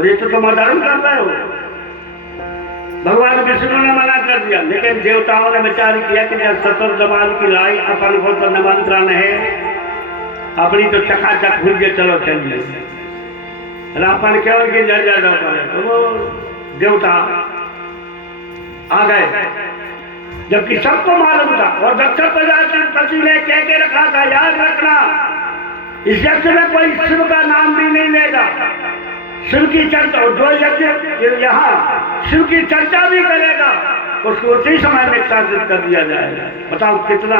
और ये तो तुम अधर्म कर रहे हो। भगवान विष्णु ने मना कर दिया, लेकिन देवताओं ने विचार किया कि जब सतर जमान की लाई अपन को तो निमंत्रण है, अपनी तो चकाचक भूल के चलो चलिए। अपन क्यों कि जय तो वो देवता आ गए, जबकि सबको मालूम था। और दक्ष प्रजापति ने कह के रखा था, याद रखना इस यज्ञ में कोई शिव का नाम भी नहीं लेगा, शिव की चर्चा, जो यज्ञ यहाँ शिव की चर्चा भी करेगा उसको उसी समय निष्कासित कर दिया जाएगा। बताओ कितना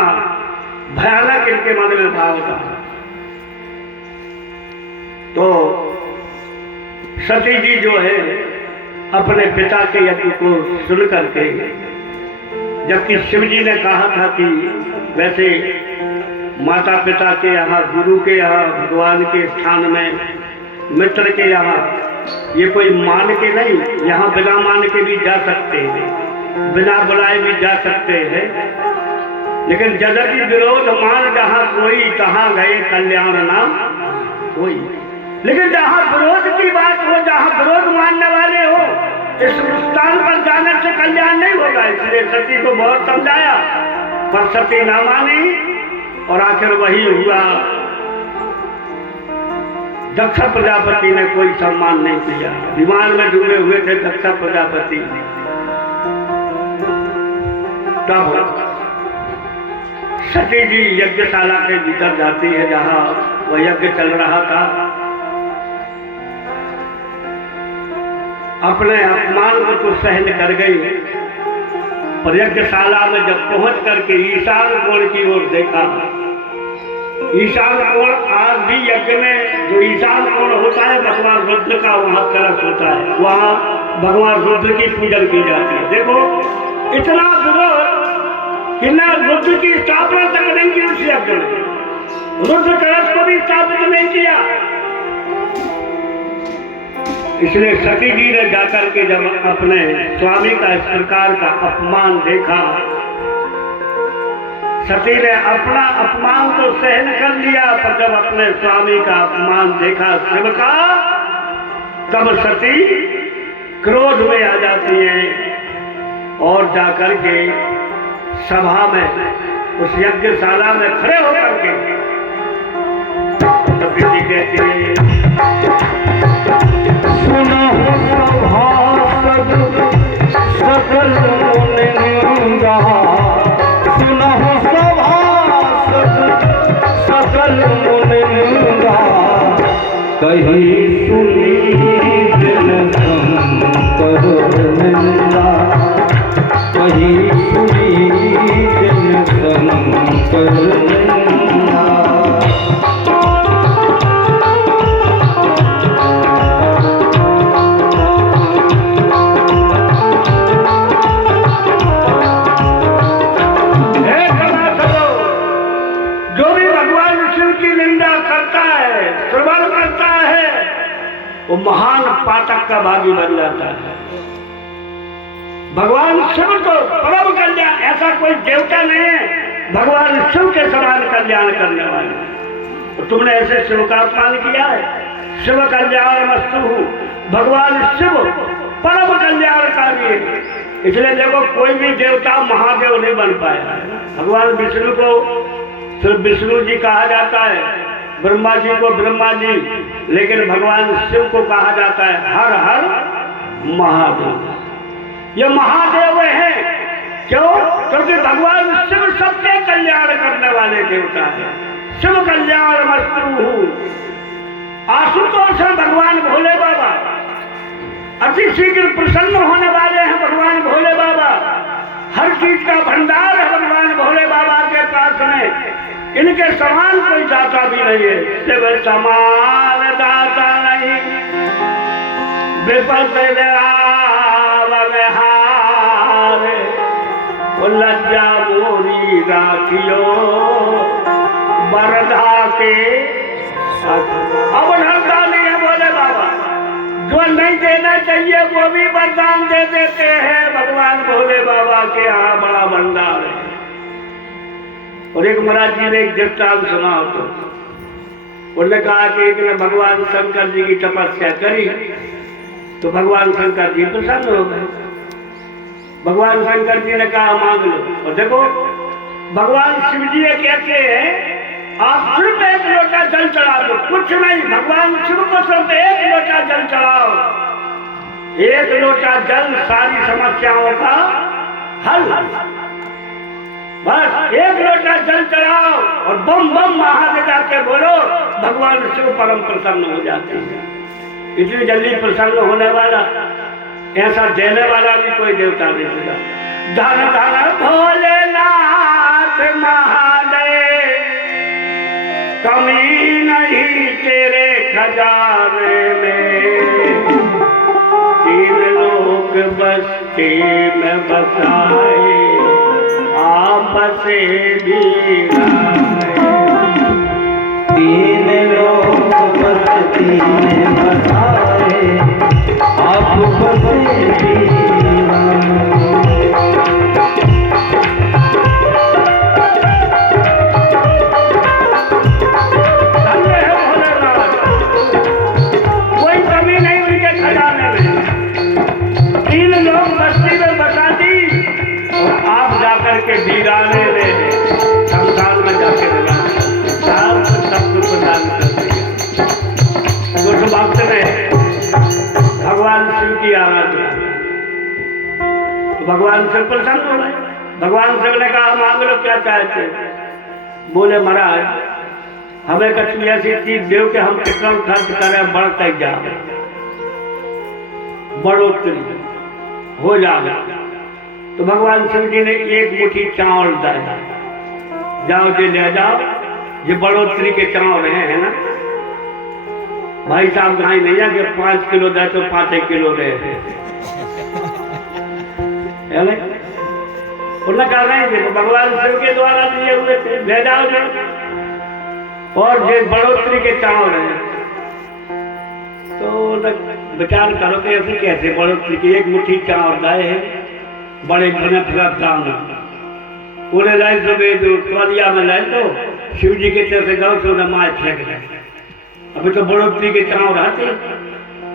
भयानक इनके मन में भाव था। तो सती जी जो है अपने पिता के यज्ञ को सुन करके, जबकि शिव जी ने कहा था कि वैसे माता पिता के यहाँ, गुरु के यहाँ, भगवान के स्थान में, मित्र के यहाँ ये कोई मान के नहीं, यहाँ बिना मान के भी जा सकते हैं, बिना बुलाए भी जा सकते हैं। लेकिन जगति विरोध मान जहाँ कोई, तहाँ गए कल्याण ना कोई। लेकिन जहाँ विरोध की बात हो, जहाँ विरोध मानने वाले हो, इस स्थान पर जाने से कल्याण नहीं होगा। इसलिए सती को बहुत समझाया, पर सती ना मानी और आखिर वही हुआ। दक्ष प्रजापति ने कोई सम्मान नहीं किया, विमान में डूबे हुए थे दक्ष प्रजापति। तब सती जी यज्ञशाला के भीतर जाती है, जहाँ वह यज्ञ चल रहा था। अपने अपमान को तो सहन कर गई, पर यज्ञशाला में जब पहुंच करके ईशान कोण की ओर देखा, ईशान कोण आज भी यज्ञ में जो ईशान कोण होता है भगवान रुद्र का वहां कलश होता है, वहां भगवान रुद्र की पूजन की जाती है। देखो इतना विरोध कि न रुद्र की स्थापना तक नहीं की उस यज्ञ में, रुद्र कलश को भी स्थापित नहीं किया। इसलिए सती जी ने जाकर के जब अपने स्वामी का इस प्रकार का अपमान देखा, सती ने अपना अपमान तो सहन कर लिया, पर जब अपने स्वामी का अपमान देखा शिव का, तब सती क्रोध में आ जाती है और जाकर के सभा में, उस यज्ञशाला में खड़े होकर के सती जी कहती है, सुनो सभासद सकल मुनिंदा, सुनो सभासद सकल मुनिंदा, कहीं सुनी दिल शंकर निंदा, कहीं सुनी दिल शंकर निंदा। वो महान पातक का भागी बन जाता है। भगवान शिव तो परम कल्याण, ऐसा कोई देवता नहीं है भगवान शिव के समान कल्याण करने वाले। तो तुमने ऐसे शिव का अपमान किया है। शिव कल्याण मस्तु, भगवान शिव परम कल्याणकारी है। इसलिए देखो कोई भी देवता महादेव नहीं बन पाया है। भगवान विष्णु को सिर्फ विष्णु जी कहा जाता है, ब्रह्मा जी को ब्रह्मा जी, लेकिन भगवान शिव को कहा जाता है हर हर महादेव। ये महादेव हैं, क्यों? क्योंकि भगवान शिव सबके कल्याण करने वाले देवता है। शिव कल्याण मस्तु, आशुतोष है भगवान भोले बाबा, अति शीघ्र प्रसन्न होने वाले हैं भगवान भोले बाबा। हर चीज का भंडार है भगवान भोले बाबा के पास में, इनके समान कोई दाता भी नहीं है। शिव समान दाता नहीं, विपत हारे, लज्जा मोरी राखियो बरधा के। अब ढंगा नहीं है बोले बाबा, जो नहीं देना चाहिए वो भी वरदान दे देते हैं। भगवान भोले बाबा के यहाँ बड़ा भंडार है। और एक महाराज जी ने एक दृष्टांत सुना, तो उन्होंने कहा कि एक ने भगवान शंकर जी की तपस्या करी तो भगवान शंकर जी प्रसन्न हो गए। भगवान शंकर जी ने कहा मांग लो। और देखो भगवान शिव जी ये कहते हैं आप सिर्फ एक लोटा जल चढ़ा दो, कुछ नहीं, भगवान शिव को सिर्फ एक लोटा जल चढ़ाओ, एक लोटा जल सारी समस्याओं का हल। बस एक लोटा जल चढ़ाओ और बम बम महादेव जाके बोलो, भगवान शिव परम प्रसन्न हो जाते हैं। इतनी जल्दी प्रसन्न होने वाला, ऐसा देने वाला भी कोई देवता नहीं होगा। धन धन भोलेनाथ महादेव, कमी नहीं तेरे खजाने में, तीन लोग बस्ती में बसाए, आप बसे भी तीन लोग बस्ती में बसाए, आप बसे भी के वीराने में संसार में जाके सब प्रदान कर दिया। कुछ भक्त ने भगवान शिव की आराधना, तो भगवान शिव प्रसन्न हो गए। भगवान शिव ने कहा मांग लो क्या चाहते। बोले महाराज हमें कभी ऐसी चीज दो कि हम कितना खर्च करें बढ़ते जा, बढ़ोतरी हो जाएगा। तो भगवान शिव जी ने एक मुट्ठी चावल दिया, जाओ जी ले जाओ, ये बढ़ोतरी के चावल है ना भाई साहब, कहीं नहीं है कि 5 किलो दे तो 5 किलो दे। उन्होंने कहा नहीं, तो भगवान शिव के द्वारा दिए हुए थे, ले जाओ जो। और ये बढ़ोतरी के चावल है, तो विचार करो कि ऐसे कैसे बढ़ोतरी की एक मुट्ठी चावल दाए है, बड़े बने काम उन्हें लाए सुबह जो ट्रॉलिया में लाए, तो शिव जी के तरफ से गौ से उन्हें माए फेंक दें। अभी तो बढ़ोतरी के चाव रहते,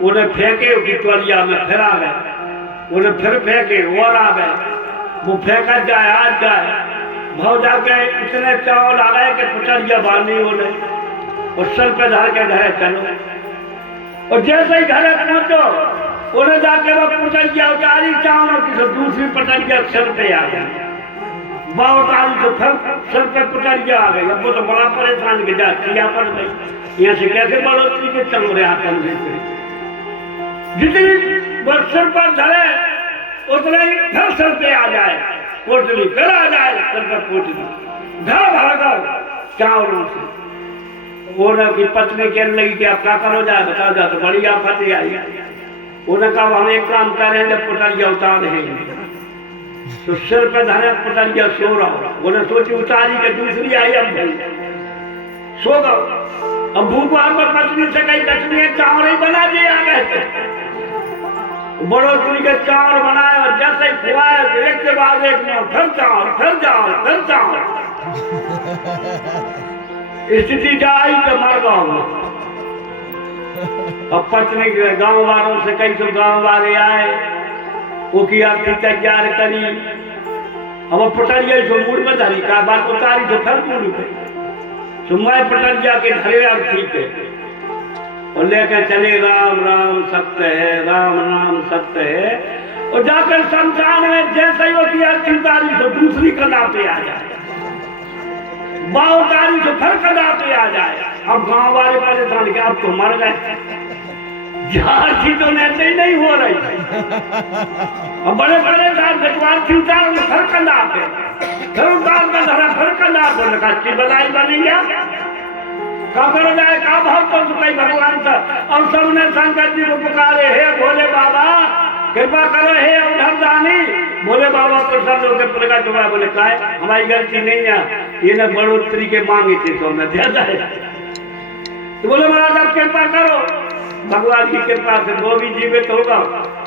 उन्हें फेंके ट्रॉलिया में फिर आ गए, उन्हें फिर फेंके और आ गए, वो फेंका जाए आज जाए, भाव जाके इतने चावल आ गए कि पुचरिया बांधी उन्हें और सर पे धर के घरे चलो। और जैसे ही घरे पहुंचो उन्हें जाके वो पुचरिया उतारी चावलों की, तो दूसरी पुचरिया सर पे आ गई, उतारी तो फिर सर पे पुचरिया आ गई। अब वो तो बड़ा परेशान के जा किया पड़ गई, यहाँ से कैसे बढ़ोतरी के चमड़े आते हैं। जितनी सर पर धरे उतने ही फिर सर पे आ जाए पोटली, फिर आ जाए सर पर पोटली, घर भागा चावलों से। वो की पत्नी कहने लगी कि आप क्या करो जाए बता जाए, तो बड़ी आफत आई। उन्हें कहा हम एक काम करेंगे, पुटरिया उतार देंगे। तो सिर पे धरे पुटरिया सो रहा, उन्हें सोची उतारी के दूसरी आई, अब सो गो। अब भूख पर पत्नी से कहीं कटनी चावल ही बना दिए आ गए, बढ़ोतरी के चावल बनाए और जैसे ही खुआए एक के बाद एक में फिर चावल फिर चावल फिर चावल। स्थिति जाई तो मर गए। अब पत्नी गांव वालों से कई तो गांव वाले आए, वो की आरती तैयार करी। अब पुटरिया जो मूड में धरी का बात उतारी तो फिर मूड पे सुमाए पुटरिया के घरे आरती पे और लेकर चले राम राम सत्य है, राम राम सत्य है। और जाकर शमशान में जैसे ही वो की आरती उतारी तो दूसरी कला पे आ जाए, बाव उतारी तो फिर कला पे आ जाए। अब गांव वाले परेशान के अब तो मर गए, झांसी तो नेते ही नहीं हो रही। अब बड़े बड़े गटवार की उतार फिर कंधा पे, फिर उतार का धरा फिर कंधा पे, लगा की बधाई बनी गया का कर जाए का भाव तो कई भगवान का। अब सबने शंकर जी को पुकारे, हे भोले बाबा कृपा करो, हे उधरदानी। भोले बाबा प्रसन्न होकर प्रकट हुआ, बोले का हमारी गलती नहीं है, ये न बढ़ोतरी के मांगे थे तो मैं ज्यादा है। तो बोले महाराज आप कृपा करो, भगवान की कृपा से वो भी जीवित होगा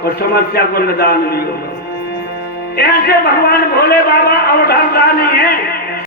और समस्या को निदान भी होगा। ऐसे भगवान भोले बाबा अवधारदानी है।